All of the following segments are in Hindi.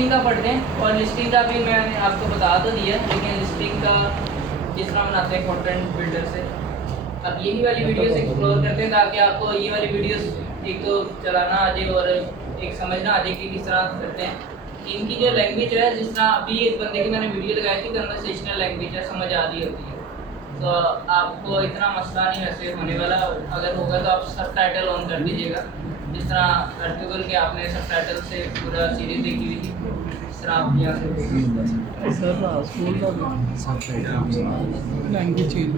लिस्टिंग का पढ़ते हैं। और लिस्टिंग का भी मैंने आपको बता तो दिया, लेकिन लिस्टिंग का जिस तरह बनाते हैं कंटेंट बिल्डर से, अब यही वाली वीडियोस एक्सप्लोर करते हैं ताकि आपको ये वाली वीडियोस एक तो चलाना आ जाए और एक समझना आ जाए कि किस तरह करते हैं। इनकी जो लैंग्वेज है, जिस तरह अभी एक बंदे की मैंने वीडियो लगाई थी, कन्वर्सेशनल लैंग्वेज है, समझ आती होती है, तो आपको इतना मसला नहीं वैसे होने वाला। अगर होगा तो आप सबटाइटल ऑन कर दीजिएगा, जिस तरह अर्तुगरुल के आपने सबटाइटल से पूरा सीरीज देखी हुई थी, इस तरह आप यहाँ से देख सर स्कूल का लैंग्वेज चेंज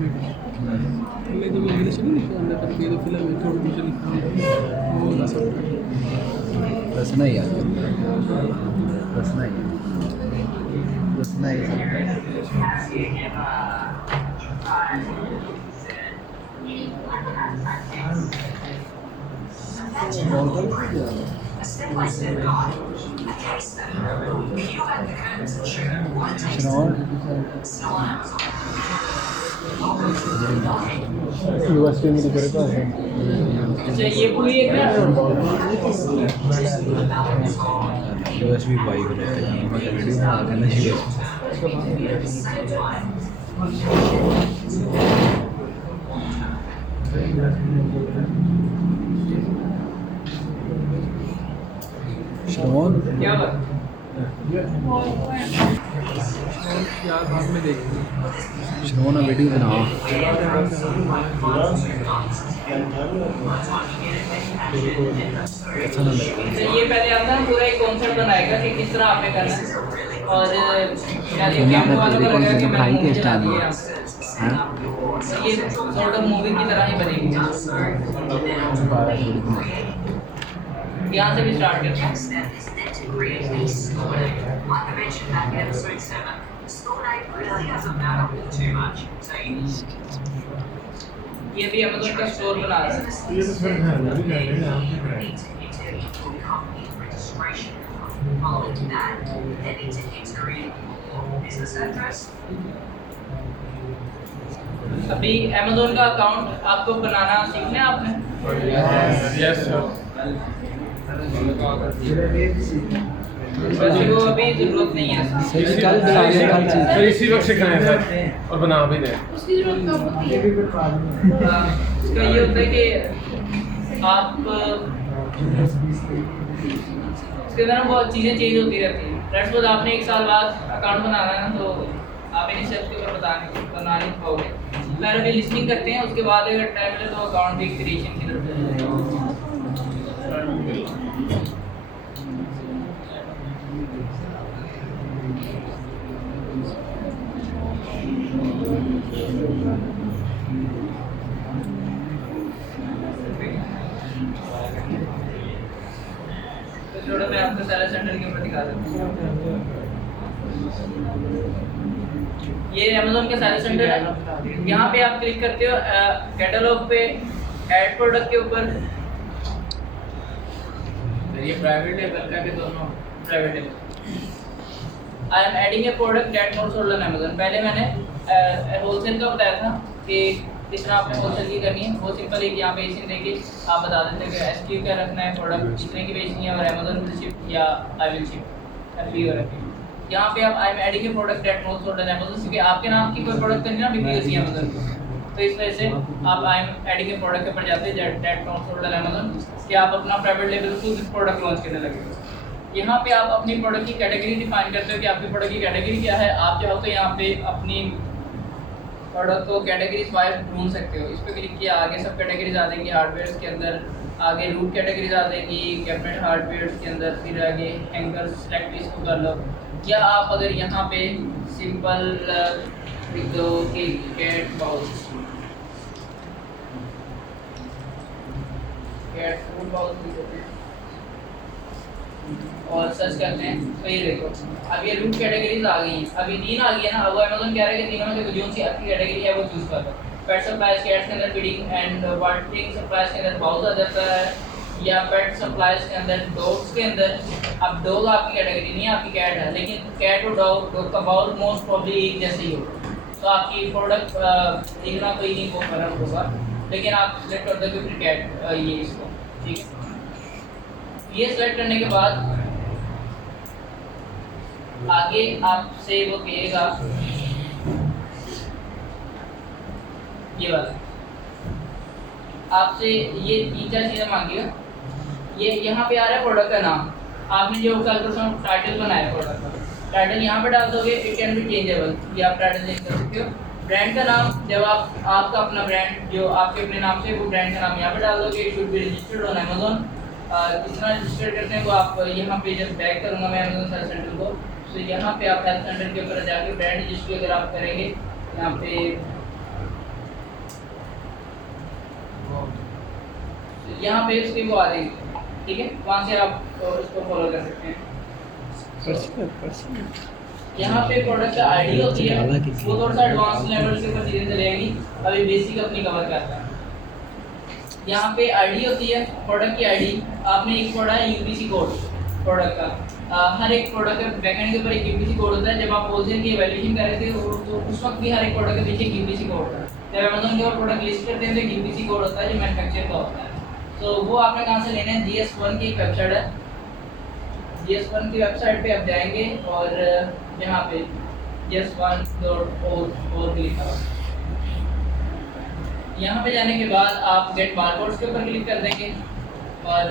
पहले तो इंग्लिश नहीं लिखा अंदर करके, तो फिलहाल मैं थोड़ा कुछ लिखा वो ना सब बस नहीं यार, बस नहीं, बस नहीं। यूनिवर्सिटी में लिख रखा है। अच्छा, ये पूरी एक ना यूएसबी बाइक रहता है, मैं वीडियो बना के ना श्रवण क्या बात यार बाद में देखेंगे। श्रवण वीडियो बना अच्छा ना लगता है। तो ये पहले आप ना पूरा एक कॉन्सेप्ट बनाएगा कि किस तरह आपने करना है। और यार ये दुनिया कैमरा में वालों को तेरे लगा कि कौन-सी मैं पढ़ाई मूवी के स्टाइल चलाती में? है, हाँ? तो ये सॉर्ट ऑफ मूवी की तरह ही बनेगी। यहाँ से भी स्टार्ट करते हैं। ये भी अमेज़न का स्टोर बना रहा है। अभी अमेज़न का अकाउंट आपको बनाना सीखना है आपने। यस वैसे वो अभी ज़रूरत नहीं है। सर इसी वक्त सिखाएं सर, और बना भी दें। उसकी जरूरत कब होती है? इसका ये होता है कि आप इसके अंदर बहुत चीज़ें चेंज होती रहती हैं। लेट्स सपोज आपने 1 साल बाद अकाउंट बनाना है ना, तो आप इन स्टेप्स के ऊपर बना नहीं पाओगे। पहले अभी लिस्टिंग करते हैं, उसके बाद अगर टाइम मिले तो अकाउंट भी क्रिएशन की तरफ चले जाएंगे। तो थोड़ा मैं आपको सेलर सेंटर के ऊपर दिखा देता हूँ। ये अमेज़न का सेलर सेंटर है। यहाँ पे आप क्लिक करते हो कैटलॉग पे, ऐड प्रोडक्ट के ऊपर। ये प्राइवेट लेवल का के दोनों private level. I am adding A product that not sold on Amazon. पहले मैंने होलसेल का बताया था कि किस तरह आपने होलसेल की करनी है। वो सिंपल एक यहाँ पे इसी देखिए आप बता देते हैं कि एसक्यू क्या रखना है, प्रोडक्ट कितने की बेचनी है, और अमेज़न विल शिप या आई विल शिप, एफबी और एफबी। यहाँ पे आप I am adding A product that not sold on Amazon, क्योंकि आपके नाम की कोई प्रोडक्ट करनी ना बिक्री होती है अमेज़न को, तो इस वजह से आप I am adding A product के ऊपर जाते हैं that not sold on Amazon, कि आप अपना प्राइवेट लेवल खुद प्रोडक्ट लॉन्च करने लगे। यहाँ पे आप अपनी प्रोडक्ट की कैटेगरी डिफाइन करते हो कि आपकी प्रोडक्ट की कैटेगरी क्या है। आप चाहो तो यहाँ पे अपनी प्रोडक्ट को कैटेगरीज वाइज ढूंढ सकते हो। इस पर क्लिक किया, आगे सब कैटेगरीज आ जाएंगी। हार्डवेयर के अंदर आगे रूट कैटेगरीज आ जाएगी, कैबिनेट हार्डवेयर के अंदर, फिर आगे हैंगर सेलेक्ट इसको कर लो। या आप अगर यहाँ पे सिंपल लिख दो कि cat bowl, cat food bowl लिख देते हैं और सर्च करते हैं, तो ये देखो अब ये रूट कैटेगरीज आ गई हैं। अभी 3 आ गई है ना। अब अमेज़न कह रहा है कि तीनों में से जो सी आपकी कैटेगरी है वो चूज कर लो। पेट सप्लाइज कैट्स के अंदर फीडिंग एंड वाटरिंग सप्लाइज के अंदर बाउल आ जाता है, या पेट सप्लाइज के अंदर डॉग्स के अंदर। अब डॉग आपकी कैटेगरी नहीं है, आपकी कैट है, लेकिन कैट और डॉग का बाउल मोस्ट प्रॉब्ली एक जैसे ही होगा, तो आपकी प्रोडक्ट इतना कोई नहीं वो फर्क होगा, लेकिन आप सिलेक्ट कर दो फिर कैट ये इसको, ठीक है। ये सेलेक्ट करने के बाद आगे आपसे वो कहेगा ये वाला, आपसे ये 3-4 चीज़ें मांगेगा। ये यहाँ पे आ रहा है प्रोडक्ट का नाम, आपने जो कैलकुलेशन टाइटल बनाया प्रोडक्ट का, टाइटल यहाँ पे डाल दोगे, इट कैन बी चेंजेबल, ये आप टाइटल चेंज कर सकते हो। ब्रांड का नाम, जब आपका अपना ब्रांड जो आपके अपने नाम से, वो ब्रांड का नाम यहाँ पे डाल दोगे। It should be registered on Amazon. कितना रजिस्टर करते हैं वो आप यहाँ पे जब बैक करूँगा मैं अमेजोन सर्च सेंटर को, तो यहाँ पे आप हेल्प सेंटर के ऊपर जाके ब्रांड रजिस्टर अगर आप करेंगे, यहाँ पे उसके वो आ जाएंगे, ठीक है, वहाँ से आप उसको फॉलो कर सकते हैं। यहाँ पे प्रोडक्ट का आईडी होती है, वो थोड़ा सा एडवांस लेवल के ऊपर चीज़ें चलेंगी, अभी बेसिक अपनी कवर करता है। यहाँ पे आईडी होती है, प्रोडक्ट की आईडी, आपने एक पढ़ा है यूपीसी कोड प्रोडक्ट का। हर एक प्रोडक्ट के बैकएंड के ऊपर एक यूपीसी कोड होता है। जब आप होलसेल की वैल्यूएशन कर रहे थे तो उस वक्त भी हर एक प्रोडक्ट के पीछे यूपीसी कोड होता है। जब अमेजोन के ऊपर प्रोडक्ट लिस्ट करते हैं तो यूपीसी कोड होता है जो मैन्युफैक्चर का होता है। तो वो आपने कहाँ से लेना है, GS1 की एक वेबसाइट है, GS1 की वेबसाइट पे आप जाएंगे और यहाँ पे GS1.org लिखा हुआ, यहाँ पे जाने के बाद आप गेट बारकोड्स के ऊपर क्लिक कर देंगे और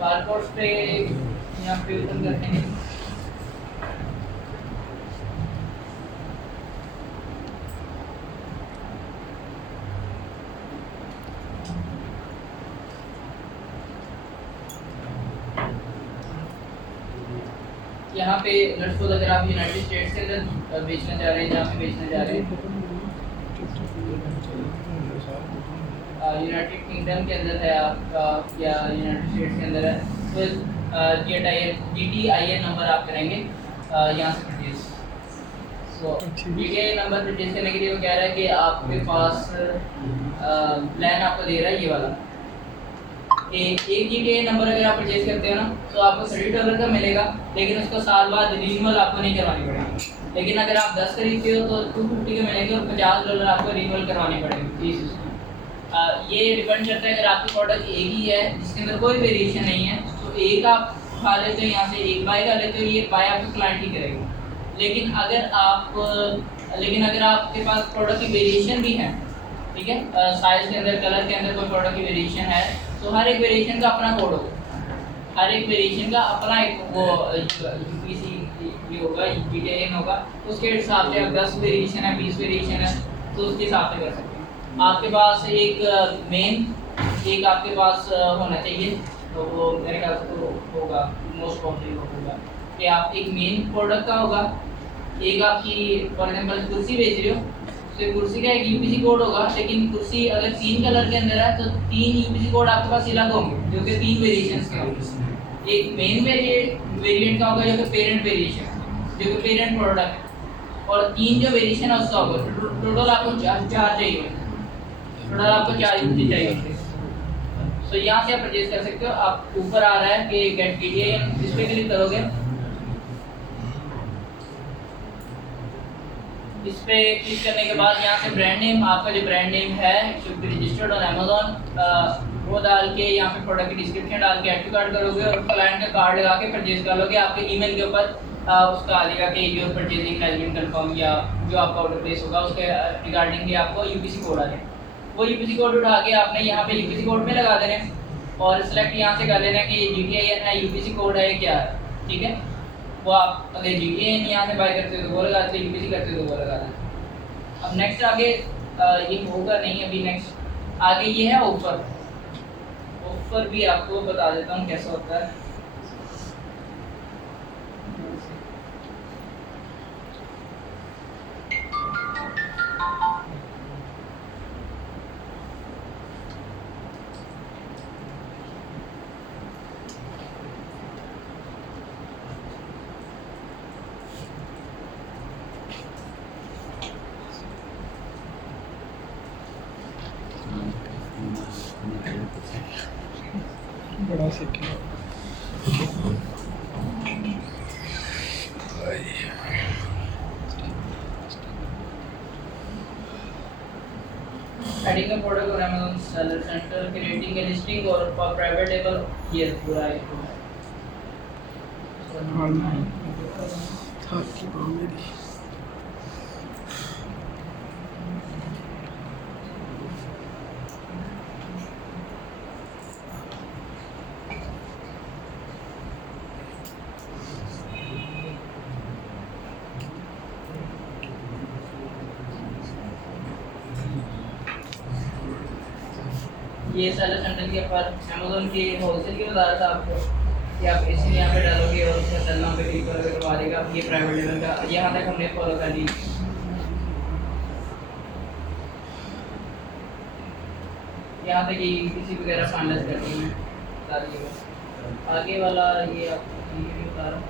बारकोड्स पे यहाँ पे ओपन कर देंगे। यहाँ पे लेट्स सपोज अगर आप यूनाइटेड स्टेट्स के अंदर बेचना चाह रहे हैं, जहाँ पे बेचना चाह रहे हैं यूनाइटेड किंगडम के अंदर है आपका या यूनाइटेड स्टेट्स के अंदर है, तो GTIN नंबर आप करेंगे यहाँ से परचेज। सो GTIN नंबर परचेज करने के लिए वो कह रहा है कि आपके पास प्लान आपको दे रहा है ये वाला, एक GTIN नंबर अगर आप परचेज करते हो ना तो आपको $30 का मिलेगा, लेकिन उसको साल बाद रिन्यूअल आपको नहीं करवानी पड़ेगी। लेकिन अगर आप 10 खरीदते हो तो $250 के मिलेंगे और $50 आपको रिन्यूअल करवानी पड़ेगी। ये डिपेंड करता है, अगर आपकी प्रोडक्ट एक ही है जिसके अंदर कोई वेरिएशन नहीं है तो एक आप खा लेते हो, यहाँ से एक बाय कर लेते हो, ये बाय आपको क्लाइंट ही करेगा। लेकिन अगर आपके पास प्रोडक्ट की वेरिएशन भी है, ठीक है, साइज के अंदर, कलर के अंदर कोई प्रोडक्ट की वेरिएशन है, तो हर एक वेरिएशन का अपना कोड होगा, हर एक वेरिएशन का अपना एक वो यूपीसी होगा, GTIN होगा, उसके हिसाब से। अब 10 वेरिएशन है, 20 वेरिएशन है, तो उसके हिसाब से कर सकते हैं। आपके पास एक मेन, एक आपके पास होना चाहिए, तो वो मेरे ख्याल से तो होगा, मोस्ट प्रॉब्ली होगा कि आप एक मेन प्रोडक्ट का होगा, एक आपकी फॉर एग्जांपल कुर्सी बेच रहे हो तो कुर्सी का एक यूपीसी कोड होगा, लेकिन कुर्सी अगर 3 कलर के अंदर है तो 3 यूपीसी कोड आपके पास अलग होंगे जो कि 3 वेरिएशंस के होंगे। एक मेन वेरिएंट का होगा जो कि पेरेंट वेरिएशन, जो कि पेरेंट प्रोडक्ट है, और 3 जो वेरिएशन है उसका होगा। टोटल आपको 4 चाहिए, टोटल आपको 4 यूपीसी चाहिए। तो यहाँ से आप परचेज कर सकते हो। आप ऊपर आ रहा है कि गेट GTIN, इस पर क्लिक करोगे, इस पे क्लिक करने के बाद यहाँ से ब्रांड नेम, आपका जो ब्रांड नेम है should be registered on Amazon, वो डाल के यहाँ पे प्रोडक्ट की डिस्क्रिप्शन डाल के ऐड टू कार्ट करोगे और क्लाइंट का कार्ड लगा के परचेज कर लोगे। आपके ईमेल के ऊपर उसका आ जाएगा कि your purchasing has been confirm, या जो आपका ऑर्डर प्लेस होगा उसके रिगार्डिंग भी आपको यूपीसी कोड आ जाएगा। वो यूपीसी कोड उठा के आपने यहाँ पे यूपीसी कोड में लगा देना है और सिलेक्ट यहाँ से कर लेना है कि ये GTIN है, यूपीसी कोड है, क्या है, ठीक है। वो आप अगर GTIN यहाँ से बाय करते हो तो वो लगाते हो, यूपीसी करते हो तो वो लगाते हैं। अब नेक्स्ट आगे ये होगा नहीं, अभी नेक्स्ट आगे ये है ऑफर। ऑफर भी आपको बता देता हूँ कैसा होता है। बड़ा सीखा Adding a product on Amazon Seller Center, creating a listing or for private label, ये पूरा है। थक की पाँव मेरी। ये सारे सैंडल के ऊपर अमेज़न की होलसेल की बता रहा था आपको कि आप इसी यहाँ पे डालोगे और उसका सैंडल पे क्लिक करोगे तो आ जाएगा। ये प्राइवेट लेवल का यहाँ तक हमने फॉलो कर ली। यहाँ तक ये किसी वगैरह फाइनलाइज कर दी मैं बता दीजिएगा। आगे वाला ये आप ये भी बता रहा हूँ।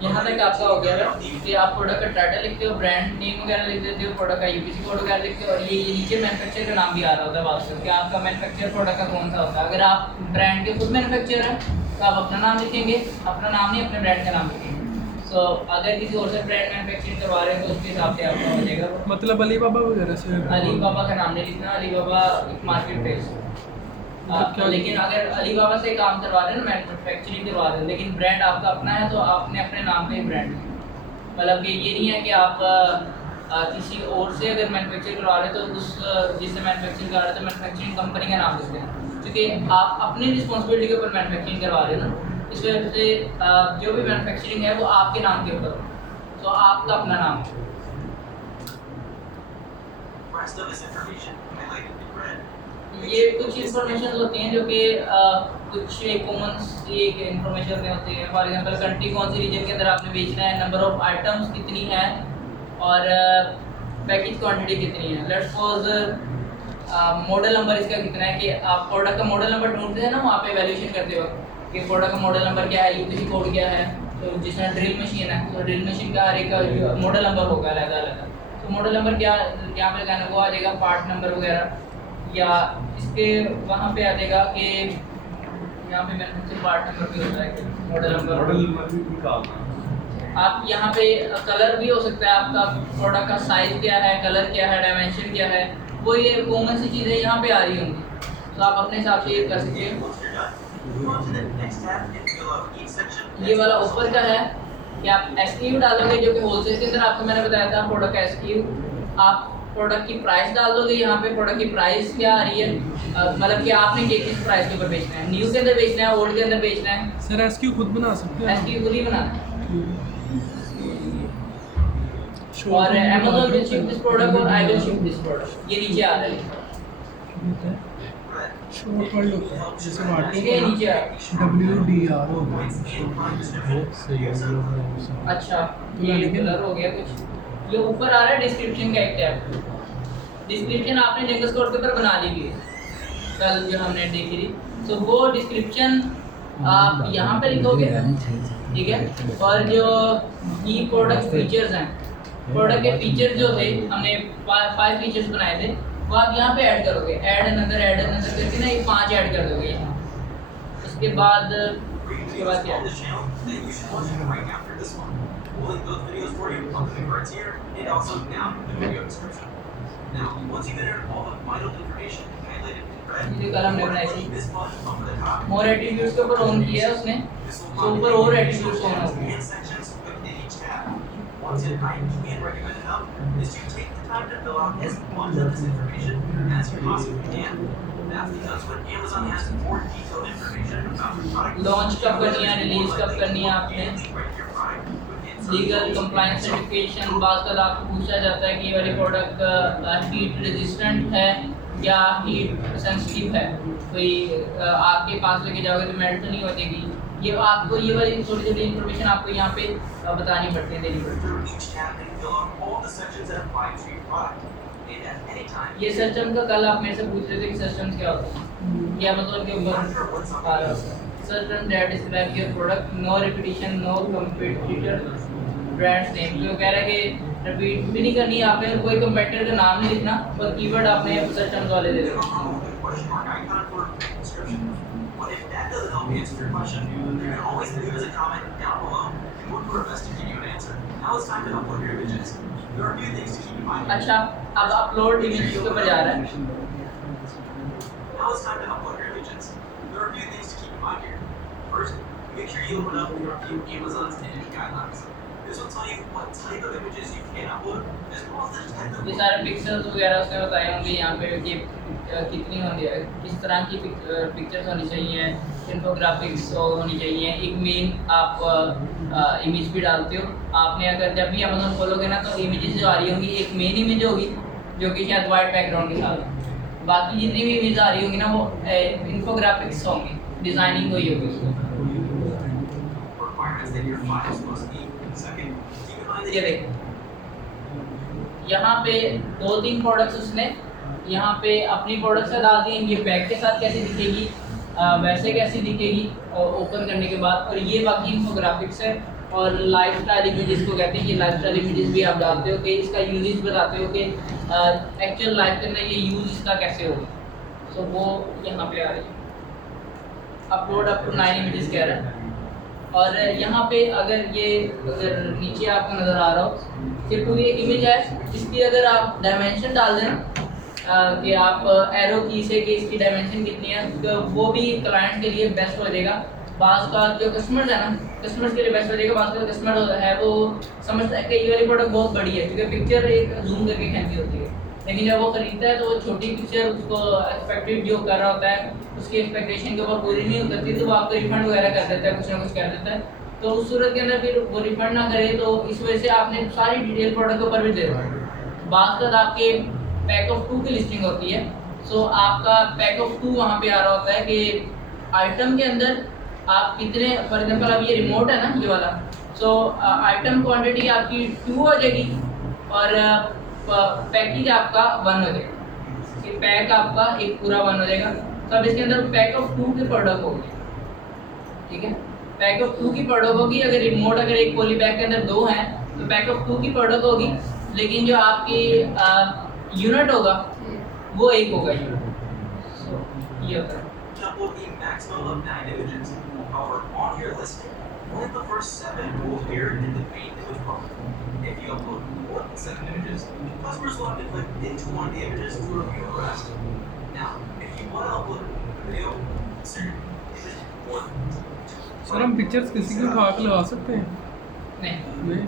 यहाँ तक आपका हो गया है कि आप प्रोडक्ट का टाइटल लिखते हो, ब्रांड नेम वगैरह लिख देते हो, प्रोडक्ट का यूपीसी कोड वगैरह लिखते हो और ये नीचे मैन्युफैक्चरर का नाम भी आ रहा होता है बात से कि आपका मैन्युफैक्चरर प्रोडक्ट का कौन सा होता है। अगर आप ब्रांड के खुद मैन्युफैक्चरर हैं तो आप अपना नाम लिखेंगे, अपना नाम नहीं अपने ब्रांड का नाम लिखेंगे। सो अगर किसी और से ब्रांड मैन्युफैक्चरिंग करवा रहे हैं तो उसके हिसाब से आपका हो जाएगा। मतलब अली बाबा वगैरह से? अली बाबा का नाम नहीं लिखना, अली बाबा मार्केट प्लेस। लेकिन अगर अली बाबा से काम करवा रहे हैं ना, मैन्युफैक्चरिंग करवा रहे हैं, लेकिन ब्रांड आपका अपना है तो आपने अपने नाम पे ही ब्रांड, मतलब कि ये नहीं है कि आप किसी और से अगर मैन्युफैक्चर करवा रहे हैं तो उस जिससे मैन्युफैक्चरिंग करा रहे हैं तो मैन्युफैक्चरिंग कंपनी का नाम लिखते हैं, क्योंकि आप अपनी रिस्पॉन्सिबिलिटी के ऊपर मैन्युफैक्चरिंग करवा रहे हैं ना। इस वजह से जो भी मैन्युफैक्चरिंग है वो आपके नाम के ऊपर हो, तो आपका अपना नाम है। ये कुछ इंफॉर्मेशन होती हैं जो कि कुछ कॉमन एक इंफॉर्मेशन होती है। फॉर एग्जांपल कंट्री कौन सी रीजन के अंदर आपने बेचना है, नंबर ऑफ आइटम्स कितनी है और पैकेज क्वांटिटी कितनी है। लेट्स सपोज मॉडल नंबर इसका कितना है कि आप प्रोडक्ट का मॉडल नंबर ढूंढते हैं ना वहाँ पे वैल्यूएशन करते वक्त कि प्रोडक्ट का मॉडल नंबर क्या है, यूपीसी कोड क्या है। तो जिस तरह ड्रिल मशीन है तो ड्रिल मशीन का हर एक मॉडल नंबर होगा अलग अलग। तो मॉडल नंबर क्या यहाँ पे लगाना वो आ जाएगा, पार्ट नंबर वगैरह, या इसके वहाँ पे आ जाएगा कि यहाँ पे मैन्युफैक्चर पार्ट नंबर भी होता है कि मॉडल नंबर भी निकालना। आप यहाँ पे कलर भी हो सकता है, आपका प्रोडक्ट का साइज क्या है, कलर क्या है, डायमेंशन क्या है, वो ये कॉमन सी चीज़ें यहाँ पे आ रही होंगी, तो आप अपने हिसाब से ये कर सकते ये वाला ऊपर का है कि आप SKU डालोगे जो कि होलसेल के अंदर आपको मैंने बताया था प्रोडक्ट का SKU। आप प्रोडक्ट की प्राइस डाल दोगे, यहाँ पे प्रोडक्ट की प्राइस क्या आ रही है, मतलब कि आपने किस प्राइस के ऊपर बेचना है, न्यू के अंदर बेचना है, ओल्ड के अंदर बेचना है। सर SKU खुद बना सकते हैं? SKU खुद ही बनाना। और Amazon will ship this product और I will ship this product, ये नीचे आ रहा है। शॉर्ट वर्ड होता है जैसे वाटो ये नीचे आ रहा है। WDR हो अच्छा ये कलर हो गया कुछ। ये ऊपर आ रहा है डिस्क्रिप्शन का एक टैब। डिस्क्रिप्शन आपने नेक्स्ट कोड के ऊपर बना ली है कल जो हमने देखी थी, तो वो डिस्क्रिप्शन आप यहाँ पे लिखोगे, ठीक है। और जो की प्रोडक्ट फीचर्स हैं, प्रोडक्ट के फीचर्स जो थे हमने 5 फीचर्स बनाए थे, वो आप यहाँ पे ऐड करोगे, ऐड अनदर करके ना ये 5 ऐड कर दोगे यहाँ। उसके बाद क्या We'll link those videos for you up in the cards here and also down in the video description. Now, once you've entered all the vital information highlighted in red, ये कलम ने बनाई थी। this button over the top. More attributes के ऊपर ऑन किया है उसने, तो ऊपर और एट्रीब्यूट्स ऑन हो गए। And sections within each tab. One tip I can recommend enough is to take the time to fill out as much of this information as you possibly can. That's because when Amazon has more detailed information about the product, launch कब करनी है, रिलीज कब करनी है आपने, लीगल कंप्लायंस सर्टिफिकेशन, बात कर आपको पूछा जाता है कि ये वाली प्रोडक्ट हीट रेजिस्टेंट है या हीट सेंसिटिव है, कोई आपके पास लेके जाओगे तो मेल्ट नहीं हो जाएगी, ये आपको ये वाली थोड़ी थोड़ी इन्फॉर्मेशन आपको यहाँ पे बतानी पड़ती है, देनी पड़ती है। Through each tab, you fill out all the sections that apply to your product. And at any time, ये सिस्टम का कल आप मेरे से पूछ रहे थे कि सिस्टम क्या होता है, क्या मतलब के ऊपर आ रहा है। System that describe your product, no repetition, no competitor brands name. तो कह रहा है कि रिपीट भी नहीं करनी है आपने, कोई कंपटीटर का नाम नहीं लिखना, पर कीवर्ड आपने सिस्टम वाले दे देना। question mark icon for description. But if that doesn't help answer your question, you can always leave us a comment down below, and we'll do our best to give you an answer. Now it's time to upload your images. There are a few things to keep in mind. अच्छा, अब अपलोड इमेज के ऊपर जा रहा है। Now it's time to upload your images. There are a few things to keep in mind here. First, make sure you open up and review Amazon's image guidelines. This will tell you what type of images you can upload, as well as the type of ये सारे पिक्सल्स वगैरह उसने बताए होंगे यहाँ पे कि कितनी होनी है, किस तरह की पिक्चर्स होनी चाहिए, इन्फोग्राफिक्स होनी चाहिए। एक मेन आप इमेज भी डालते हो आपने, अगर जब भी अमेज़न खोलोगे ना तो इमेजेस जो आ रही होंगी, एक मेन इमेज होगी जो कि शायद वाइट बैकग्राउंड के साथ, बाकी जितनी भी इमेज आ रही होंगी ना वो इन्फोग्राफिक्स होंगी, डिज़ाइनिंग हुई होगी उसको। requirements that your files must meet. Second, keep in mind that ये देख, यहाँ पे 2-3 प्रोडक्ट्स उसने यहाँ पे अपनी प्रोडक्ट्स डाल दी हैं। ये पैक के साथ कैसी दिखेगी, वैसे कैसी दिखेगी ओपन करने के बाद, और ये बाकी इन्फोग्राफिक्स है और लाइफ स्टाइल इमेजेस को कहते हैं। ये लाइफ स्टाइल इमेजेस भी आप डालते हो कि इसका यूजेस बताते हो कि एक्चुअल लाइफ के अंदर ये यूज इसका कैसे होगा। सो वो यहाँ पे आ रही है। अपलोड अप टू 9 इमेजेस कह रहा है। और यहाँ पे अगर नीचे आपको नज़र आ रहा हो, ये पूरी एक इमेज है, इसकी अगर आप डायमेंशन डाल दें कि आप एरो की से कि इसकी डायमेंशन कितनी है, तो वो भी क्लाइंट के लिए बेस्ट हो जाएगा। बाज़ का जो कस्टमर्स है ना, कस्टमर्स के लिए बेस्ट हो जाएगा। बाज़ का कस्टमर है वो समझता है कि ये वाली प्रोडक्ट बहुत बड़ी है, क्योंकि पिक्चर एक जूम करके खींची होती है, लेकिन जब वो ख़रीदता है तो वो छोटी पिक्चर उसको एक्सपेक्टेड जो कर रहा होता है उसकी एक्सपेक्टेशन के ऊपर पूरी नहीं होती, तो वो आपको रिफंड वगैरह कर देता है, कुछ ना कुछ कर देता है। तो उस सूरत के अंदर फिर वो रिफंड ना करे, तो इस वजह से आपने सारी डिटेल प्रोडक्ट के ऊपर भी दे दो। बात कर आपके पैक ऑफ 2 की लिस्टिंग होती है, सो आपका पैक ऑफ 2 वहाँ पे आ रहा होता है कि आइटम के अंदर आप कितने, फॉर एग्जाम्पल अब ये रिमोट है ना ये वाला, सो आइटम क्वान्टिटी आपकी 2 हो जाएगी और पैकेज आपका 1 हो जाएगा। ये पैक आपका एक पूरा 1 हो जाएगा। तो अब इसके अंदर पैक ऑफ 2 की प्रोडक्ट होगी, ठीक है, पैक ऑफ 2 की प्रोडक्ट होगी। अगर रिमोट अगर एक पॉली बैग के अंदर 2 हैं तो पैक ऑफ 2 की प्रोडक्ट होगी, लेकिन जो आपकी यूनिट होगा वो एक होगा यूनिट। सो ये होता है। upload a maximum of 9 images. However, on your list, only the first 7 will appear in the main image bubble. If you upload more than 7 images, customers will have to click into one of the images to review the rest. Now, if you want to upload a video, consider more than 2. Sir हम पिक्चर्स किसी की उठा के लगा सकते हैं? नहीं, नहीं।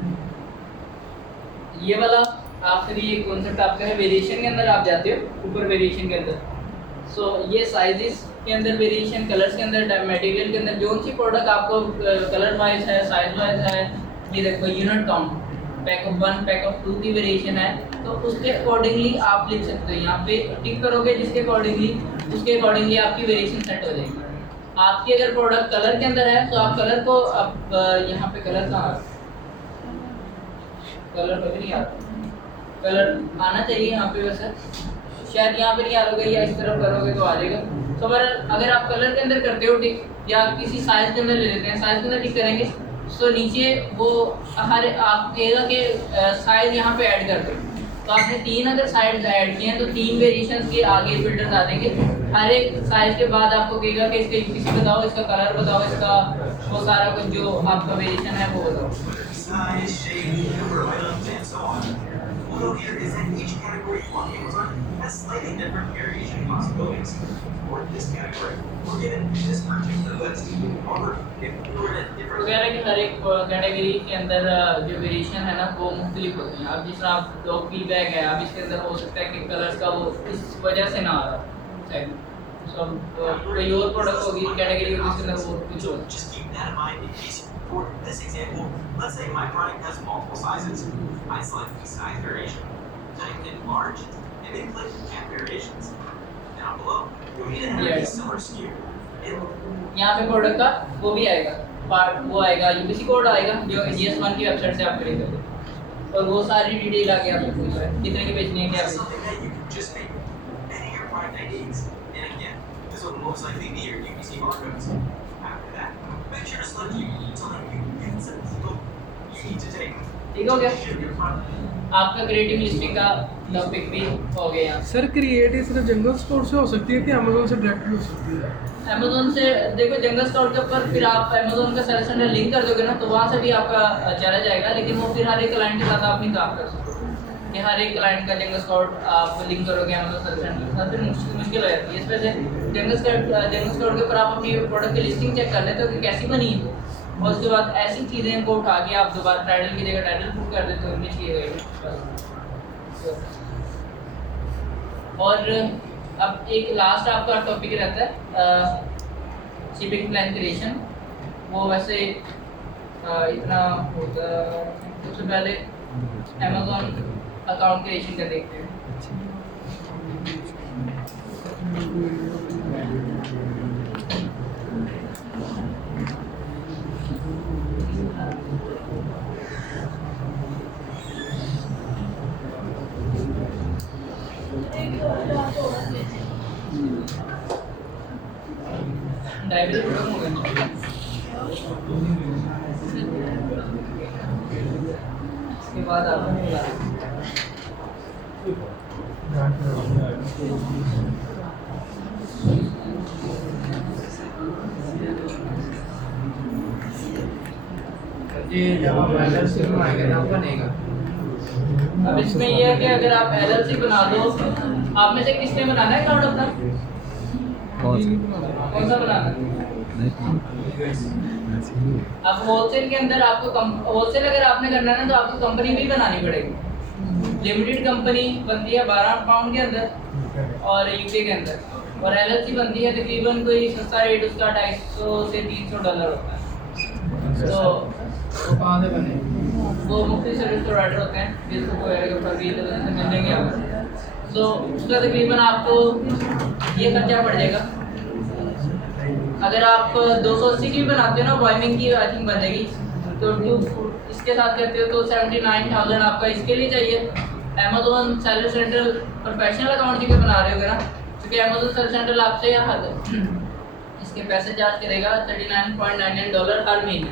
ये वाला आखिरी कॉन्सेप्ट आपका है, वेरिएशन के अंदर आप जाते हो ऊपर वेरिएशन के अंदर। सो ये साइजेस के अंदर वेरिएशन, कलर्स के अंदर, मटेरियल के अंदर जो सी प्रोडक्ट आपको कलर वाइज है, साइज वाइज है, ये देखो unit count, pack of 1 pack of 2 की वेरिएशन है, तो उसके अकॉर्डिंगली आप लिख सकते हो। यहाँ पे टिक करोगे जिसके अकॉर्डिंगली, उसके अकॉर्डिंगली आपकी वेरिएशन सेट हो जाएगी। आपकी अगर प्रोडक्ट कलर के अंदर है तो आप कलर को, अब यहाँ पे कलर कहाँ आ रहा है, कलर कभी नहीं आ रहा, कलर आना चाहिए यहाँ पे, वैसे शायद यहाँ पे नहीं आ रहा, या इस तरफ करोगे तो आ जाएगा। तो अगर आप कलर के अंदर करते हो टिक, या किसी साइज के अंदर ले लेते हैं, साइज के अंदर टिक करेंगे तो नीचे वो हर आप कहेगा कि साइज यहाँ पे ऐड कर दो। तो आपने 3 अगर साइज ऐड किए हैं तो 3 वेरिएशंस के आगे फिल्टर्स आ जाएंगे। हर एक साइज के बाद आपको कहेगा कि इसके यूपीसी बताओ, इसका कलर बताओ, इसका वो सारा कुछ जो आपका वेरिएशन है वो बताओ। Size, shape, number of items, and so on. What you'll hear is that each category on Amazon has slightly different variation possibilities. For this category, we're given this particular list. However, if we were in a तो different कह रहा है कि हर एक कैटेगरी के अंदर जो वेरिएशन है ना वो मुख्तलिफ होती हैं। अब जिस तरह आप डॉग की बैग है, अब इसके अंदर हो सकता है कि कलर्स का वो इस वजह से ना आ रहा है। सो कोई और प्रोडक्ट होगी कैटेगरी होगी इसके अंदर वो कुछ So और। just keep that in mind in case, for this example, let's say my product has multiple sizes. I select the size variation, type in large, and then click Add Variations. Down below, you'll get a Yeah. similar SKU. यहाँ पे प्रोडक्ट का वो भी आएगा पार्ट, वो आएगा यूपीसी कोड आएगा जो GS1 की वेबसाइट से आप खरीदोगे, और वो सारी डिटेल आगे आपको पूछ रहा है कितने की बेचनी है, क्या Something that you can just make any of your product IDs. And again, this will most likely be your UPC barcodes. After that, make sure to select you so that you can set the scope you need to take. ठीक हो गया? Ship your product. आपका क्रिएटिव लिस्टिंग का टॉपिक भी हो गया यहाँ। सर क्रिएट सिर्फ जंगल स्टोर से हो सकती है कि अमेजोन से डायरेक्ट भी हो सकती है? अमेजोन से देखो, जंगल स्टोर के ऊपर फिर आप अमेजोन का सर्च सेंटर लिंक कर दोगे ना, तो वहाँ से भी आपका चला जाएगा, लेकिन वो फिर हर एक क्लाइंट के साथ आप नहीं काम कर सकते कि हर एक क्लाइंट का जंगल स्टोर आप लिंक करोगे अमेजोन सर्च सेंटर के साथ, फिर मुश्किल हो जाती है। इस वजह से जंगल स्टोर के ऊपर आप अपनी प्रोडक्ट की लिस्टिंग चेक कर लेते हो कि कैसी बनी है, और उसके बाद ऐसी चीज़ें को उठा के आप दोबारा टाइटल की जगह टाइटल पुट कर देते हो, इमेज किए गए। और अब एक लास्ट आपका टॉपिक रहता है शिपिंग प्लान क्रिएशन। वो वैसे इतना होता है, सबसे पहले अमेजोन अकाउंट क्रिएशन का देखते हैं। डायबिटीज खत्म हो गया, इसके बाद आपको मिला ये जब आप LLC बनाएंगे ना बनेगा। अब इसमें ये है कि अगर आप LLC बना दो, आप में से किसने बनाना है अकाउंट अपना? कौन सा बनाना है? अब होलसेल के अंदर आपको होलसेल अगर आपने करना है ना, तो आपको कंपनी भी बनानी पड़ेगी। लिमिटेड कंपनी बनती है 12 पाउंड के अंदर और यूके के अंदर, और LLC बनती है तकरीबन कोई सस्ता रेट उसका $250 से $300 होता है। तो वो कहाँ से बने? वो मुफ्त सर्विस प्रोवाइडर होते हैं जिसको कोई से मिल देंगे आपको। तो उसका तकरीबन आपको ये खर्चा पड़ जाएगा। अगर आप 280 की भी बनाते हो ना, वाइमिंग की आई थिंक बनेगी, तो इसके साथ करते हो तो 79,000 आपका इसके लिए चाहिए। Amazon seller centre professional account के बना रहे हो ना, क्योंकि अमेजोन सेलर सेंटर आपसे इसके पैसे चार्ज करेगा $39.99 हर महीने।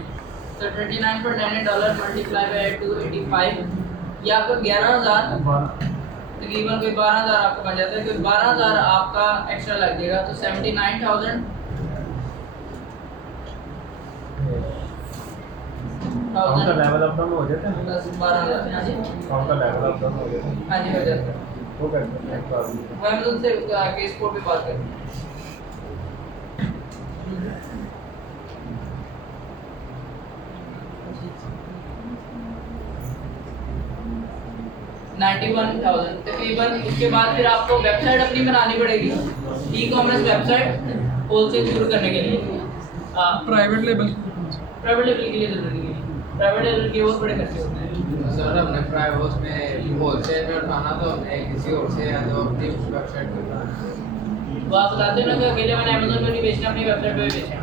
तो $39.99 मल्टीप्लाई बाय 285, ये आपको 11,000 तकरीबन कोई 12,000 आपको बन जाता है, क्योंकि 12,000 आपका एक्स्ट्रा लग जाएगा। तो 79,000 आपका लेवल अप डाउन हो जाता है, प्लस 12,000। हाँ जी, आपका लेवल अप डाउन हो जाता है, हाँ जी हो जाता है। वो कैसे नेक्स्ट बार वो अमेजोन से केस कोड पे बात करें। तकरीबन। उसके बाद फिर आपको वेबसाइट अपनी बनानी पड़ेगी, ई-कॉमर्स वेबसाइट होलसेल शुरू करने के लिए। प्राइवेट लेवल के लिए जरूरी है, प्राइवेट लेवल के बहुत बड़े खर्चे होते हैं। सर हमने प्राइवेट उसमें होलसेल में उठाना तो हमने किसी और से या तो अपनी वेबसाइट पे वो आप बताते हो ना कि अकेले मैंने अमेजोन पर नहीं बेचना, अपनी वेबसाइट पर भी बेचना,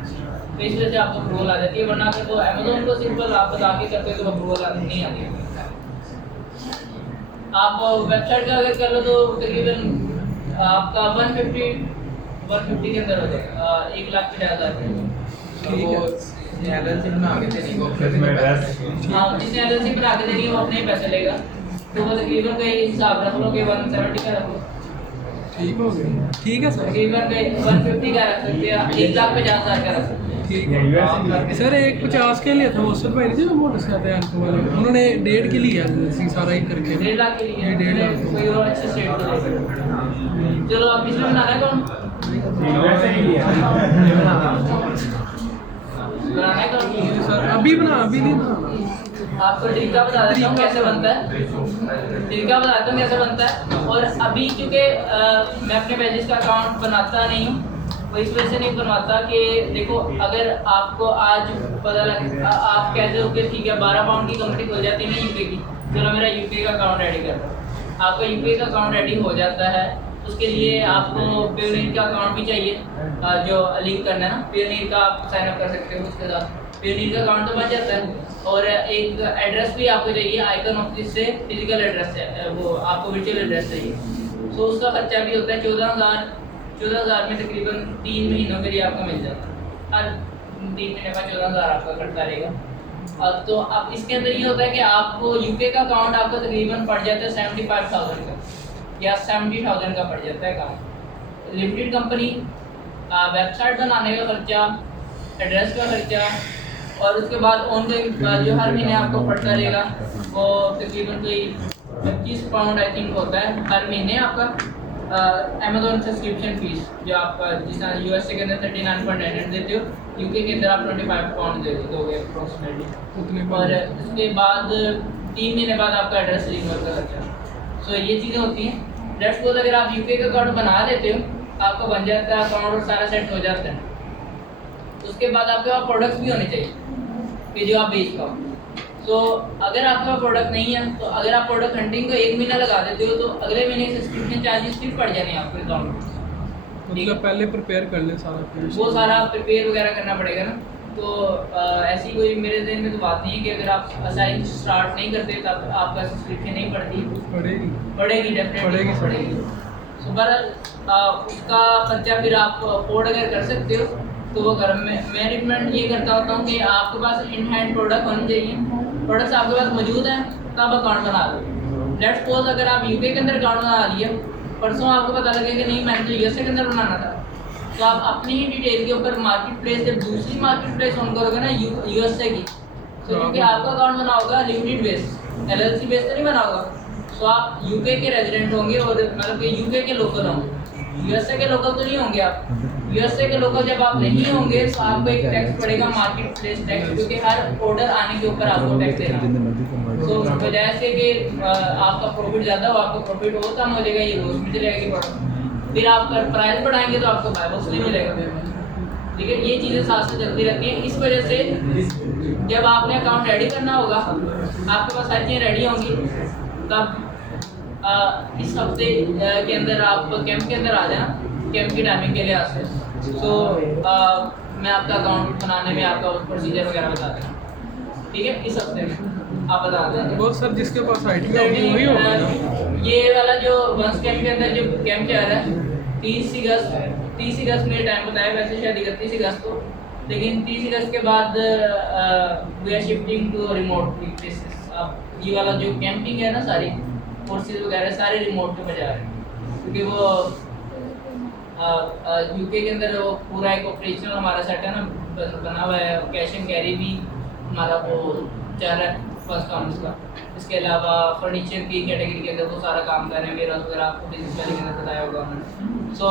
तो इस वजह से आपको अप्रूवल आ जाती है। वरना अगर तो अमेजोन को सिंपल आप बता के करते हो तो अप्रूवल नहीं आती है। आप वेबसाइट का अगर कर लो तो तकरीबन आपका 150 के अंदर हो जाएगा, 1,50,000। वो LLC बना के देनी को इसमें एड्रेस हाँ, जिसने LLC बना के देनी है वो अपने ही पैसे लेगा, तो वो तकरीबन कई हिसाब रख लो कि 170 का रख लो, ठीक हो गया। ठीक है सर, तकरीबन कई 150 का रख सकते हैं, 1,50,000 का रख सकते हैं। ठीक ये है यूएस सर। एक 50 के लिए था वो सर भाई जी, वो मोटर से आते हैं आपको वाले, उन्होंने 1.5 के लिए है सारा ही करके 1.5 लाख के लिए ये 1.5 लाख। कोई और अच्छे स्टेट को ले सकते। चलो आप इसमें बनाना है कौन यूएस से ही है बनाना है कौन? ये सर अभी नहीं बनाना। आपको तरीका बता देता हूँ कैसे बनता है, तरीका बता देता हूँ कैसे बनता है। और अभी चूँकि मैं अपने पेजेस का अकाउंट बनाता नहीं हूँ, वो इस वजह से नहीं बनवाता कि देखो अगर आपको आज पता लग आप कहते हो कि ठीक है 12 पाउंड की कंपनी खुल जाती है यूके की, चलो मेरा यूके का अकाउंट रेडी कर दो। आपका यूके का अकाउंट रेडी हो जाता है, उसके लिए आपको पेयोनीर का अकाउंट भी चाहिए, जो लिंक करना है ना, पेयोनीर का आप साइन अप कर सकते हो उसके साथ। पेयोनीर का अकाउंट तो बन जाता है, और एक एड्रेस भी आपको चाहिए, आइकन ऑफिस से फिजिकल एड्रेस है, वो आपको वर्चुअल एड्रेस चाहिए। सो उसका खर्चा भी होता है 14,000 में तकरीबन 3 महीनों के लिए आपको मिल जाता है। हर 3 महीने का 14,000 आपका कटता रहेगा। अब तो अब इसके अंदर ये होता है कि आपको यूके का अकाउंट आपको तकरीबन पड़ जाता है 75,000 का या 70,000 का पड़ जाता है अकाउंट। लिमिटेड कंपनी, वेबसाइट बनाने का खर्चा, एड्रेस का खर्चा, और उसके बाद ऑनलाइन जो हर महीने आपको पड़ता रहेगा वो तकरीबन कोई 25 पाउंड आई थिंक होता है हर महीने आपका अमेजोन सब्सक्रिप्शन फीस, जो आपका जिस तरह यूएसए के अंदर 39.99 देते हो, यूके के अंदर आप 25 पाउंड दे दोगे अप्रोक्सीमेटली। उतने और उसके बाद 3 महीने बाद आपका एड्रेस रिन्यूअल का खर्चा। सो ये चीज़ें होती हैं। लेट्स सपोज अगर आप यूके का अकाउंट बना लेते हो, आपका बन जाता है अकाउंट और सारा सेट हो जाता है। उसके बाद आपके पास प्रोडक्ट्स भी होने चाहिए कि जो आप बेच पाओ। तो अगर आपके पास प्रोडक्ट नहीं है, तो अगर आप प्रोडक्ट हंटिंग को 1 महीना लगा देते हो, तो अगले महीने सब्सक्रिप्शन चार्जेस फिर पड़ जाने आपके अकाउंट में। मतलब पहले प्रिपेयर कर ले सारा, फिर वो सारा प्रिपेयर वगैरह करना पड़ेगा ना। तो ऐसी कोई मेरे ज़हन में तो बात नहीं है कि अगर आप असाइन स्टार्ट नहीं करते तब आपका सब्सक्रिप्शन नहीं पड़ती, पड़ेगी डेफिनेटली पड़ेगी। सो बहरहाल उसका खर्चा फिर आप अफोर्ड अगर कर सकते हो तो वो कर। मैं रिकमेंड ये करता होता हूँ कि आपके पास इन हैंड प्रोडक्ट होने चाहिए। प्रोडक्ट्स आपके पास मौजूद हैं तब अकाउंट बना लो। लेट्स सपोज अगर आप यूके के अंदर अकाउंट बना लिया, परसों आपको पता लगे कि नहीं मैंने तो यूएसए के अंदर बनाना था, तो आप अपनी ही डिटेल के ऊपर मार्केट प्लेस, जब दूसरी मार्केट प्लेस ऑन करोगे ना यूएसए की, तो क्योंकि आपका अकाउंट बना होगा लिमिटेड बेस, एलएलसी बेस तो नहीं बना होगा। तो आप यूके के रेजिडेंट होंगे, और मतलब कि यूके के लोकल होंगे, यूएसए के लोकल तो नहीं होंगे आप। यूएसए के लोकल जब आप नहीं होंगे तो आपको एक टैक्स पड़ेगा, मार्केट प्लेस टैक्स, क्योंकि हर ऑर्डर आने के ऊपर आपको टैक्स देना है। तो बजाय से कि आपका प्रॉफिट ज़्यादा हो, आपका प्रॉफिट हो कम हो जाएगा, ये रोज में चले जाएगी प्रोडक्ट। फिर आप प्राइस बढ़ाएंगे तो आपको बायबॉक्स नहीं मिलेगा। ठीक है, ये चीज़ें साथ साथ चलती रहती हैं। इस वजह से जब आपने अकाउंट रेडी करना होगा, आपके पास सारी चीज़ें रेडी होंगी, तब इस हफ्ते के अंदर आप कैंप के अंदर आ जाना, कैंप की टाइमिंग के लिए आज से। सो मैं आपका अकाउंट बनाने में आपका प्रोसीजर वगैरह बता देना। ठीक है, इस हफ्ते में आप बता दें। वो सर जिसके पास आईटी का वही होगा। ये वाला जो वंस कैंप के अंदर जो कैंप चल रहा है 30 अगस्त में टाइम बताया, वैसे शायद 31 अगस्त को, लेकिन 30 अगस्त के बाद we are shifting to remote places. अब ये वाला जो कैंपिंग है ना, सारी कोर्सेज वगैरह सारे रिमोट पे जा रहे हैं, क्योंकि वो यूके के अंदर वो पूरा एक ऑपरेशनल हमारा सेट है ना बना हुआ है, कैश एंड कैरी भी हमारा वो चल रहा है फर्स्ट काउंट्स का। इसके अलावा फर्नीचर की कैटेगरी के अंदर वो सारा काम कर रहे हैं, मेरा वगैरह आपको बिजनेस वाले के अंदर बताया होगा उन्होंने। सो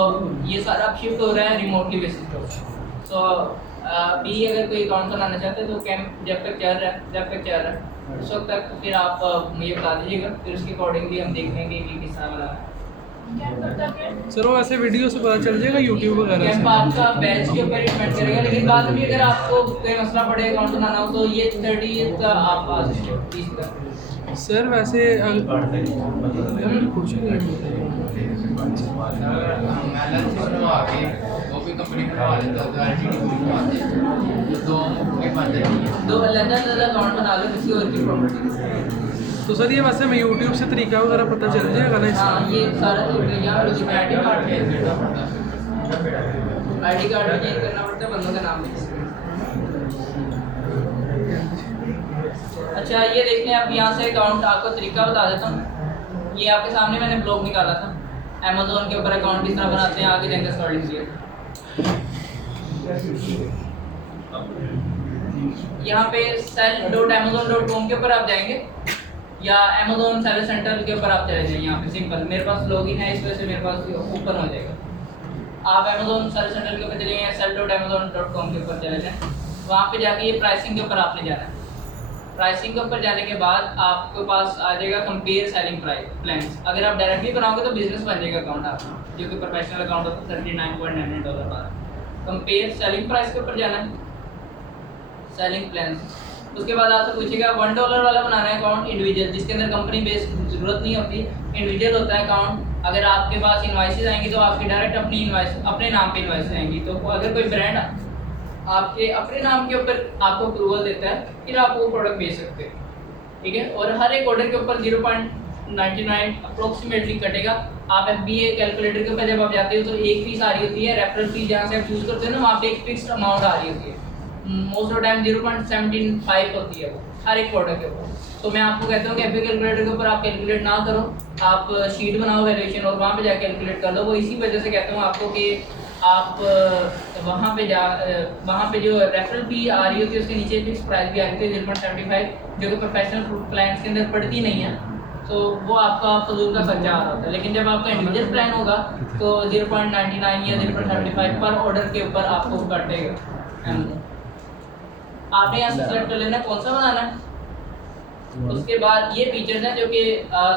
ये सारा अब शिफ्ट हो रहा है रिमोटली बेसिस पर। सो अभी अगर कोई अकाउंट बनाना चाहते हैं तो कैंप जब तक चल रहा है उस वक्त तक फिर आप मुझे बता दीजिएगा, फिर उसके अकॉर्डिंगली हम देख लेंगे कि किस तरह बना है। सर वो ऐसे वीडियो से पता चल जाएगा यूट्यूब वगैरह कैंप से? आपका बैच के ऊपर डिपेंड करेगा, लेकिन बाद में भी अगर आपको कोई मसला पड़े अकाउंट बनाना हो तो ये 30 का आप आ सकते हो, 30 का। सर वैसे कुछ नहीं दो अलग-अलग अकाउंट बना लो किसी और की प्रॉपर्टी। तो सर ये वैसे मैं यूट्यूब से तरीका वगैरह पता चल जाएगा ना इसका? हाँ, ये सारा यहाँ पे आईडी कार्ड चेंज करना पड़ता है, बंदों का नाम लिख। अच्छा ये देख लें, आप यहाँ से अकाउंट आपको तरीका बता देता हूँ। ये आपके सामने मैंने ब्लॉग निकाला था, अमेज़ोन के ऊपर अकाउंट किस तरह बनाते हैं, आगे जाएंगे स्टार्टिंग से। यहाँ पे sell.amazon.com के ऊपर आप जाएंगे, या अमेज़ोन सेलर सेंटर के ऊपर आप चले जाएंगे। यहाँ पे सिंपल, मेरे पास लॉगिन है इस वजह से मेरे पास ओपन हो जाएगा। आप अमेज़ोन सेलर सेंटर के ऊपर चले जाएंगे, sell.amazon.com के ऊपर चले जाएँ, वहाँ पे जाके ये प्राइसिंग के ऊपर आपने जाना है। प्राइसिंग के ऊपर जाने के बाद आपके पास आ जाएगा कंपेयर सेलिंग प्राइस प्लान्स। अगर आप डायरेक्टली बनाओगे तो बिजनेस बन जाएगा अकाउंट आपका, जो कि प्रोफेशनल अकाउंट होता है $39.99 पर। कंपेयर सेलिंग प्राइस के ऊपर जाना है, सेलिंग प्लान्स, उसके बाद आपसे पूछेगा $1 वाला बनाना है अकाउंट इंडिविजुअल, जिसके अंदर कंपनी बेस्ड जरूरत नहीं होती, इंडिविजुअल होता है अकाउंट। अगर आपके पास इनवाइसेस आएंगी तो आपकी डायरेक्ट अपनी इनवाइस अपने नाम पे इनवाइस आएंगी। तो अगर कोई ब्रांड आपके अपने नाम के ऊपर आपको अप्रूवल देता है, फिर आप वो प्रोडक्ट बेच सकते हैं, ठीक है। और हर एक ऑर्डर के ऊपर 0.99 अप्रोक्सीमेटली कटेगा। आप FBA कैलकुलेटर के ऊपर जब आप जाते हो तो एक फीस आ रही होती है, रेफरल फीस जहाँ से आप चूज करते हो ना, वहाँ पे एक फिक्स्ड अमाउंट आ रही होती है। मोस्ट ऑफ टाइम 0.75 होती है वो हर एक प्रोडक्ट के ऊपर। तो मैं आपको कहता हूँ कि FBA कैलकुलेटर के ऊपर आप कैलकुलेट ना करो, आप शीट बनाओ वैल्यूएशन और वहाँ पे जाकर कैलकुलेट कर लो। वो इसी वजह से कहता हूँ आपको कि आप वहाँ पे जो रेफरल फी आ रही होती है उसके नीचे फिक्स प्राइस भी आ रही है 0.75, जो कि प्रोफेशनल प्लान्स के अंदर पड़ती नहीं है, तो वो आपका फजूल का खर्चा आ रहा होता है। लेकिन जब आपका इंडिविजुअल प्लान होगा तो 0.99 या 0.75 पर ऑर्डर के ऊपर आपको कटेगा। आपने यहाँ से सेलेक्ट कर लेना कौन सा बनाना है। उसके बाद ये फीचर्स हैं जो कि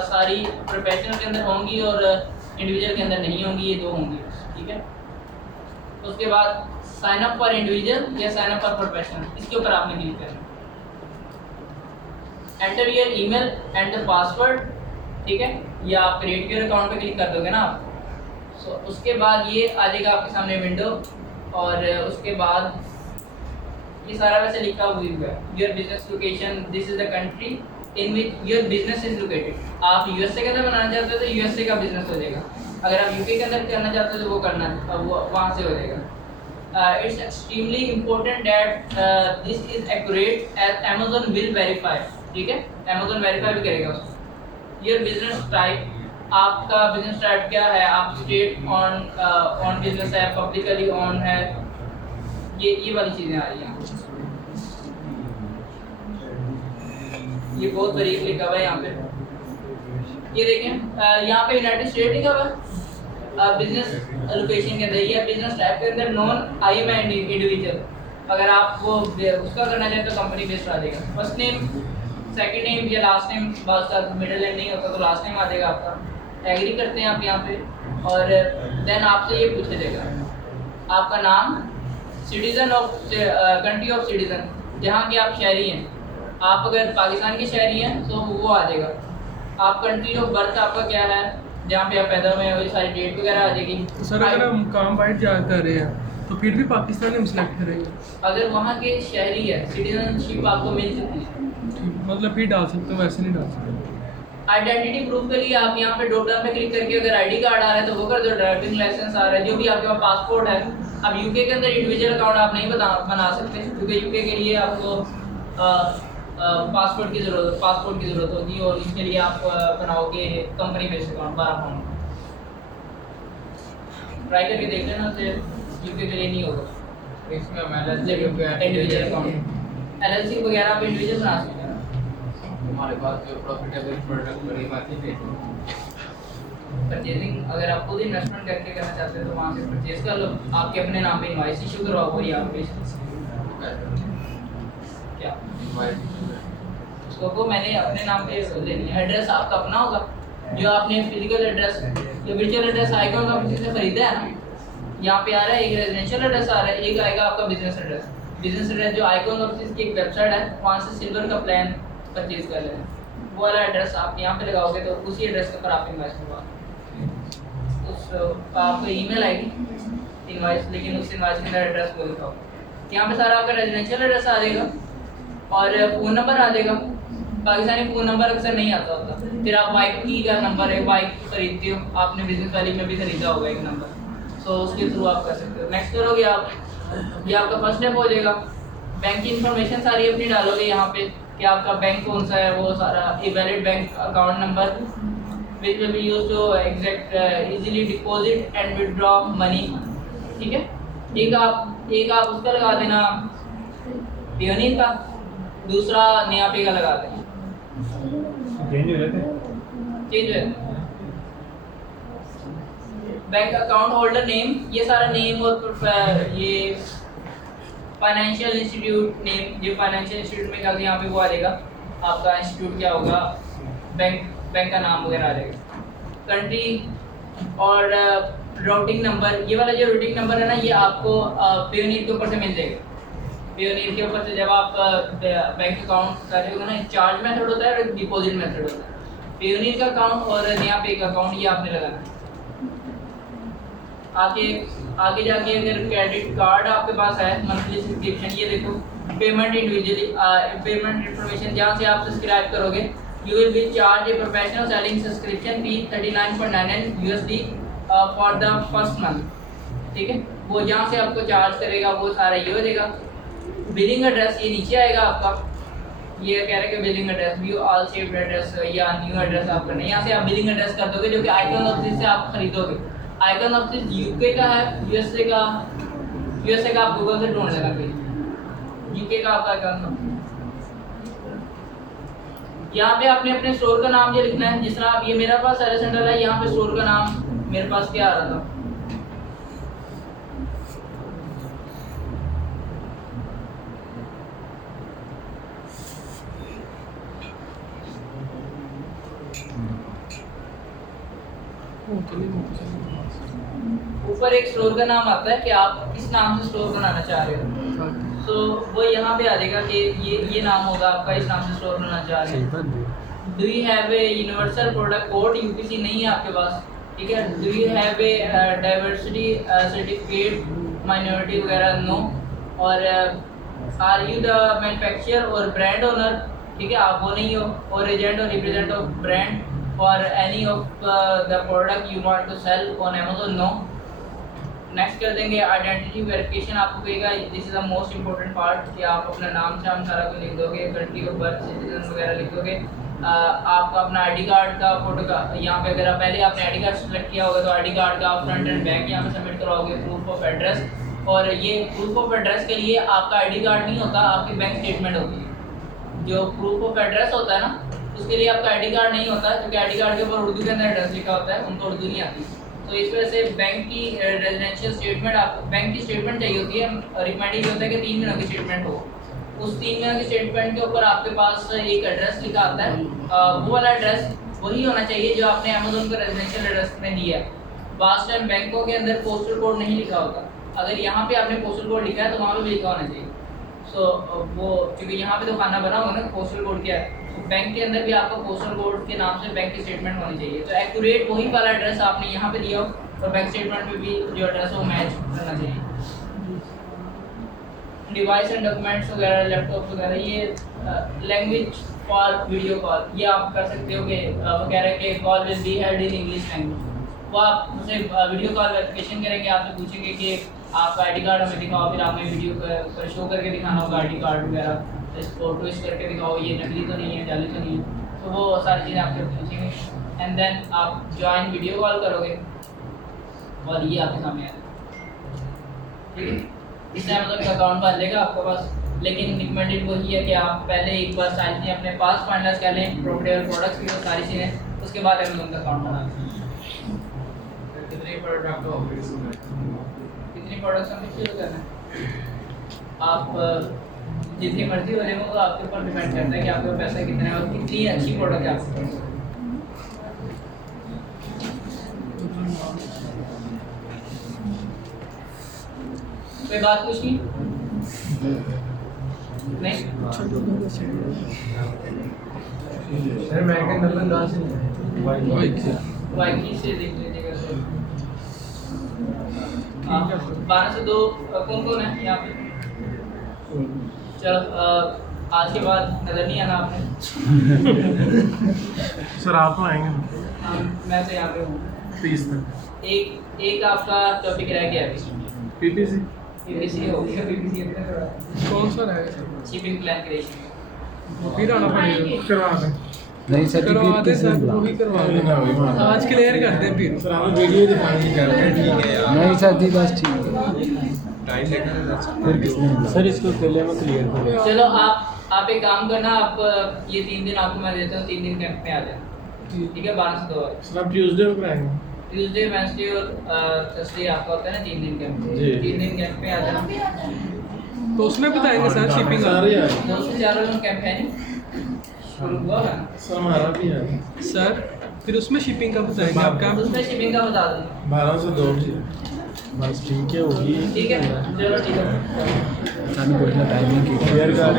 सारी प्रोफेशनल के अंदर होंगी और इंडिविजुअल के अंदर नहीं होंगी, ये दो होंगी, ठीक है। उसके बाद साइन अप फॉर इंडिविजुअल या साइन अप फॉर प्रोफेशनल, इसके ऊपर आपने क्लिक करना। Enter your email and the password, ठीक है, या आप क्रिएट योर अकाउंट पे क्लिक कर दोगे ना आप। सो उसके बाद ये आ जाएगा आपके सामने विंडो, और उसके बाद ये सारा वैसे लिखा हुआ है, your business location, this is the country in which your business is located. आप यूएसए के अंदर बनाना चाहते हो तो यूएसए का बिजनेस हो जाएगा, अगर आप यूके के अंदर करना चाहते हो तो वो करना वो वहाँ से हो जाएगा। It's extremely important that this is accurate as Amazon will verify, ठीक है, अमेजोन वेरीफाई भी करेगा उसको। योर बिजनेस टाइप, आपका बिजनेस टाइप क्या है, आप स्टेट ऑन बिजनेस है, पब्लिकली ऑन है, ये वाली चीज़ें आ रही हैं। ये बहुत बारीक लिखा हुआ है यहाँ पे, ये देखें यहाँ पे यूनाइटेड स्टेट लिखा हुआ है बिजनेस लोकेशन के अंदर, या बिजनेस टाइप के अंदर नॉन IM इंडिविजुअल। अगर आप वो उसका करना चाहें तो कंपनी बेस्ड आ जाएगा। फर्स्ट नेम, सेकंड नेम या लास्ट नेम, बस का मिडिल नेम नहीं होता तो लास्ट नेम आ जाएगा आपका। एग्री करते हैं आप यहाँ पे, और देन आपसे ये पूछा जाएगा आपका नाम, citizen of country of citizen, जहाँ के आप शहरी हैं। आप अगर पाकिस्तान के शहरी हैं तो वो आ जाएगा। आप कंट्री ऑफ बर्थ आपका क्या है, जहाँ पे आप पैदा हुए हैं, वही सारी डेट वगैरह आ जाएगी। सर अगर हम काम बाइट जा कर रहे हैं तो फिर भी पाकिस्तान हम सिलेक्ट करेंगे, अगर वहाँ के शहरी है, सिटीजनशिप आपको मिल चुकी है, मतलब फिर डाल सकते हो, वैसे नहीं डाल सकते। आइडेंटिटी प्रूफ के लिए आप यहाँ पे ड्रॉप डाउन पे क्लिक करके अगर ID कार्ड आ रहा है तो वो कर दो, ड्राइविंग लाइसेंस आ रहा है, जो भी आपके पास पासपोर्ट है। अब यूके के अंदर इंडिविजुअल अकाउंट आप नहीं बना सकते, क्योंकि यूके के लिए आपको पासपोर्ट की ज़रूरत होगी, और इसके लिए आप बनाओगे company based account, 12 account. Try करके देख लेना, तो यूके के लिए नहीं होगा। इसमें मैनेजर इंडिविजुअल अकाउंट LLC वगैरह आप इंडिविजुअल बना सकते हैं। हमारे पास जो प्रॉफिटेबल प्रोडक्ट बड़ी बात है परचेजिंग अगर आप खुद इन्वेस्टमेंट करके करना चाहते हैं तो वहाँ से परचेज कर लो, आपके अपने नाम पे इनवाइस इशू करवाओ, वही आप बेच क्या उसको मैंने अपने नाम पे लेनी है। एड्रेस आपका अपना होगा, जो आपने फिजिकल एड्रेस या वर्चुअल एड्रेस आइकॉन का किसी से खरीदा है ना, यहाँ पे आ रहा है एक रेजिडेंशियल एड्रेस आ रहा है, एक आएगा आपका बिजनेस एड्रेस। बिजनेस एड्रेस जो आइकॉन ऑफिस की एक वेबसाइट है, वहाँ से सिल्वर का प्लान परचेज कर लेना, वो वाला एड्रेस आप यहाँ पे लगाओगे तो उसी एड्रेस के ऊपर आप इन्वाइस करवा उस आपका ईमेल आएगी इन्वाइस, लेकिन उस इन्वाइस के अंदर एड्रेस को लिखाओ। यहाँ पे सारा आपका रेजिडेंशियल एड्रेस आ जाएगा और फ़ोन नंबर आ जाएगा। पाकिस्तानी फ़ोन नंबर अक्सर नहीं आता होता, फिर आप बाइक की का नंबर है, बाइक खरीदते हो आपने, बिजनेस वाली में भी खरीदा होगा एक नंबर, तो उसके थ्रू आप कर सकते हो। नेक्स्ट करोगे आप, ये आपका फर्स्ट स्टेप हो जाएगा। बैंक की इन्फॉर्मेशन सारी अपनी डालोगे यहाँ पे कि आपका बैंक कौन सा है, वो सारा a valid bank account number which will be used to exact easily deposit and withdraw money, ठीक है। एक आप उसका लगा देना पियोनियर का, दूसरा नया पे का लगा देना, चेंज हो जाते चेंज है। बैंक अकाउंट होल्डर नेम, ये सारा नेम और ये फाइनेंशियल इंस्टीट्यूट नेम, जो फाइनेंशियल इंस्टीट्यूट में क्या यहाँ पे वो आ जाएगा, आपका इंस्टीट्यूट क्या होगा, बैंक का नाम वगैरह आ जाएगा। कंट्री और राउटिंग नंबर, ये वाला जो रूटिंग नंबर है ना, ये आपको पियोनियर के ऊपर से मिल जाएगा। पेयोनियर के ऊपर से जब आप बैंक अकाउंट कर रहे हो ना, चार्ज मेथड होता है और डिपॉजिट मेथड होता है। पेयोनियर का अकाउंट और नया पे का अकाउंट ये आपने लगाना है। आगे जाके अगर क्रेडिट कार्ड आपके पास है, मंथली सब्सक्रिप्शन, ये देखो पेमेंट इंडिविजुअली पेमेंट इन्फॉर्मेशन, जहाँ से आप सब्सक्राइब करोगे you will be charge a professional selling subscription fee $39.99 for the first month. ठीक है, वो जहाँ से आपको चार्ज करेगा वो सारा ये हो जाएगा। बिलिंग एड्रेस ये नीचे आएगा आपका, ये कह रहे हैं कि billing address view all saved address या न्यू एड्रेस आपका नहीं, यहाँ से आप बिलिंग एड्रेस कर दोगे जो कि आइकन ऑफ दिस से आप खरीदोगे। आइकन ऑफ दिस यूके का है, यूएसए का आप गूगल से ढूंढ लेना कहीं, यूके का आपका अकाउंट। यहाँ पे आपने अपने स्टोर का नाम ये लिखना है, जिस तरह आप ये मेरे पास सर्विस सेंटर है, यहाँ पे स्टोर का नाम मेरे पास क्या आ रहा था, ऊपर एक स्टोर का नाम आता है कि आप किस नाम से स्टोर बनाना चाह रहे हो, तो वो यहाँ पे आ जाएगा कि ये नाम होगा आपका, इस नाम से स्टोर बनाना चाह रहे हो। Do you have a universal product code, UPC नहीं है आपके पास, ठीक है। Do you have a diversity certificate minority वगैरह, नो। और आर यू द मैन्युफैक्चरर और ब्रांड ओनर, ठीक है, आप वो नहीं हो। और एजेंट और रिप्रेजेंट ऑफ ब्रांड और any of the product you want to sell on Amazon, no. Next कर देंगे आइडेंटिटी वेरिफिकेशन, आपको कहेगा this is the most important part कि आप अपना नाम शाम सारा कुछ लिख दोगे, कंट्री ऑफ बर्थ, सिटीजन वगैरह लिख दोगे। आपका अपना आईडी कार्ड का फोटो का यहाँ पे, अगर पहले आपने आईडी कार्ड सेलेक्ट किया होगा तो आईडी कार्ड का फ्रंट एंड बैक यहाँ पे सबमिट करवाओगे। प्रूफ ऑफ एड्रेस, और ये प्रूफ ऑफ एड्रेस के लिए आपका आईडी कार्ड नहीं होता, आपकी बैंक स्टेटमेंट होती है। जो प्रूफ ऑफ एड्रेस होता है ना, उसके लिए आपका आईडी कार्ड नहीं होता, क्योंकि आईडी कार्ड के ऊपर उर्दू के अंदर एड्रेस लिखा होता है, उनको उर्दू नहीं आती। तो इस वजह से बैंक की रेजिडेंशियल स्टेटमेंट, आप बैंक की स्टेटमेंट चाहिए होती है। रिकमेंडेड होता है कि 3 महीनों की स्टेटमेंट हो। उस 3 महीनों की स्टेटमेंट के ऊपर आपके पास एक एड्रेस लिखा आता है, वो वाला एड्रेस वही होना चाहिए जो आपने अमेज़न का रेजिडेंशियल एड्रेस में दिया है। लास्ट टाइम बैंकों के अंदर पोस्टल कोड नहीं लिखा होता, अगर यहाँ पे आपने पोस्टल कोड लिखा है तो वहाँ पे भी लिखा होना चाहिए। सो वो क्योंकि यहाँ पे तो खाना बना होगा ना पोस्टल कोड क्या है, तो बैंक के अंदर भी आपको पोस्टल कोड के नाम से बैंक की स्टेटमेंट होनी चाहिए। तो एक्यूरेट वही वाला एड्रेस आपने यहाँ पे दिया हो, और बैंक स्टेटमेंट में भी जो एड्रेस है वो मैच करना चाहिए। डिवाइस एंड डॉक्यूमेंट्स वगैरह, लैपटॉप वगैरह, ये लैंग्वेज फॉर वीडियो कॉल, ये आप कर सकते हो कि वो कह रहे हैं कि call will be held in English language. वो आप उसे वीडियो कॉल वेरिफिकेशन करेंगे, आपसे पूछेंगे कि आपका आईडी कार्ड हमें दिखाओ, फिर आपने वीडियो पर शो करके दिखाना होगा आईडी कार्ड वगैरह, फोटो इस करके दिखाओ ये नकली तो नहीं है, जाली तो नहीं है, तो वो सारी चीज़ें आपसे पूछेंगे। एंड देन आप ज्वाइन वीडियो कॉल करोगे और ये आपके सामने आएगा, ठीक है। इससे मतलब का अकाउंट बन जाएगा आपके पास, लेकिन रिकमेंडेड वही है कि आप पहले एक बार सारी चीज़ें अपने पास फाइनलाइज कर लें, प्रॉपर्टी और प्रोडक्ट्स की सारी चीज़ें, उसके बाद अमेज़न का अकाउंट बना। कितनी प्रोडक्ट्स हमें शुरू करना है, आप जितनी मर्जी हो जाए वो आपके ऊपर डिपेंड करता है कि आपके पास पैसा कितना है और कितनी अच्छी प्रोडक्ट है आपके पास। कोई बात पूछनी नहीं? सर मैं का नंबर कहाँ से वाइकी से देख लीजिएगा सर। 12 से 2 कौन है यहाँ पे? चलो आज के बाद नज़र नहीं आना आपने। सर आप तो आएंगे मैं तो यहाँ पे हूँ। 30 तक। एक आपका टॉपिक रह गया अभी, पीपीसी हो गया। पीपीसी कौन सा रहेगा? शिपिंग प्लान क्रिएशन फिर आना पड़ेगा, करवा दें। नहीं करवा दे सर, सर्टिफिकेट वही करवा दे, आज क्लियर कर दे फिर। सर आप वीडियो दिखाएंगे क्या? ठीक है यार। नहीं सर जी बस ठीक है। टाइम लेकर फिर किसने सर इसको पहले मैं क्लियर करूँ। चलो आप एक काम करना, आप ये 3 दिन आपको मैं देता हूँ, 3 दिन कैंप में आ जाए, ठीक है। 12 से 2 सर आप ट्यूसडे को कराएंगे? ट्यूसडे, वेडनेसडे और थर्सडे आपका होता है ना 3 दिन कैंप। जी। 3 दिन कैंप में आ जाना, तो उसमें बताएंगे सर शिपिंग सारे आ 2 से 4 रोज कैंप है नहीं शुरू हुआ है। सर हमारा भी है। सर फिर उसमें शिपिंग का बताएंगे आपका उसमें शिपिंग का बता दें 12 से 2 बस ठीक है होगी ठीक है चलो ठीक है ਸਾਨੂੰ ਕੋਈ ਨਾ ਟਾਈਮਿੰਗ ਕੀ शेयर कर